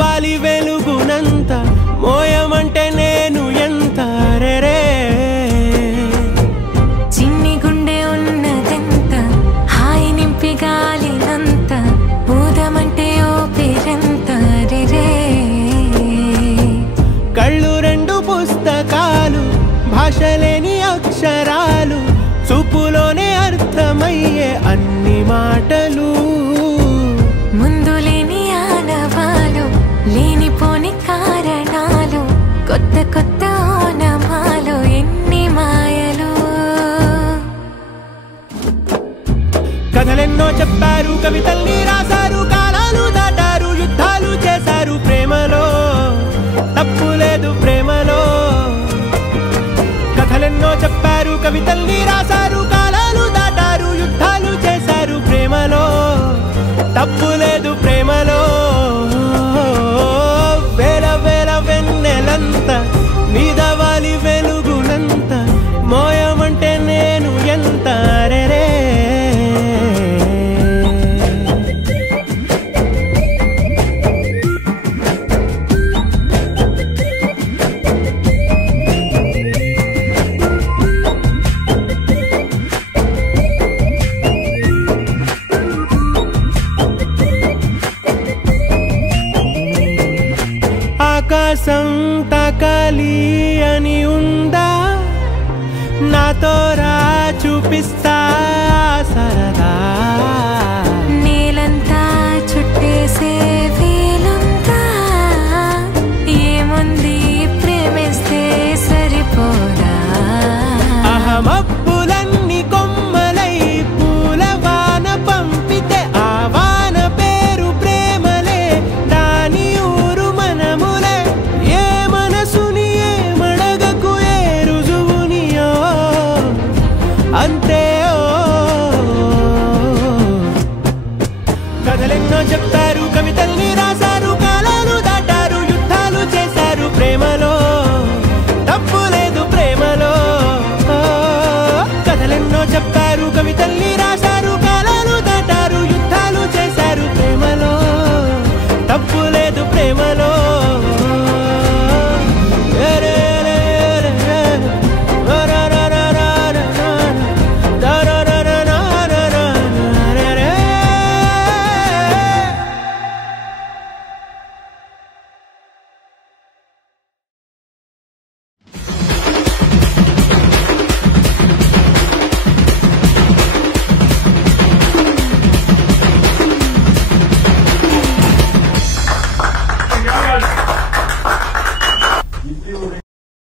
వాలి వెలుగునంత మోయమంటే నేను ఎంత రే చిన్ని గుండె ఉన్నదెంత హాయి నింపి గాలినంత ఊదమంటే ఓ పేరెంత రే కళ్ళు రెండు పుస్తకాలు భాషలేని అక్షరాలు చూపులోనే అర్థమయ్యే అన్ని మాటలు ముందు లేని ఆనవాలు లేనిపోని కారణాలు కొత్త కొత్త ఓనమాలు ఎన్ని మాయలు కథలెన్నో చెప్పారు కవితల్ని రాశారు కాలాలు దాటారు యుద్ధాలు చేశారు ప్రేమలో తప్పు లేదు ప్రేమలో కథలెన్నో చెప్పారు కవితల్ని రాశారు కాలాలు దాటారు యుద్ధాలు చేశారు ప్రేమలో తప్పు లేదు ప్రేమలో వేల వేల వెన్నెలంత మీద వాలి వెలుగునంత మోయమంటే నేను ఎంత రే ఆకాశం తాకాలి అని ఉందా నాతో రా చూపిస్తా సరదా నేలంతా చుట్టేసే వీలుందా ఏముంది ప్రేమిస్తే సరిపోదా అహమబ్బులన్నీ కొమ్మలై పూల వాన పంపితే ఆ వాన పేరు ప్రేమలే దాని ఊరు మనములే ఏ మనసుని ఏ మడగకు ఏ రుజువునియో అంతే కథలెన్నో చెప్తారు కవిత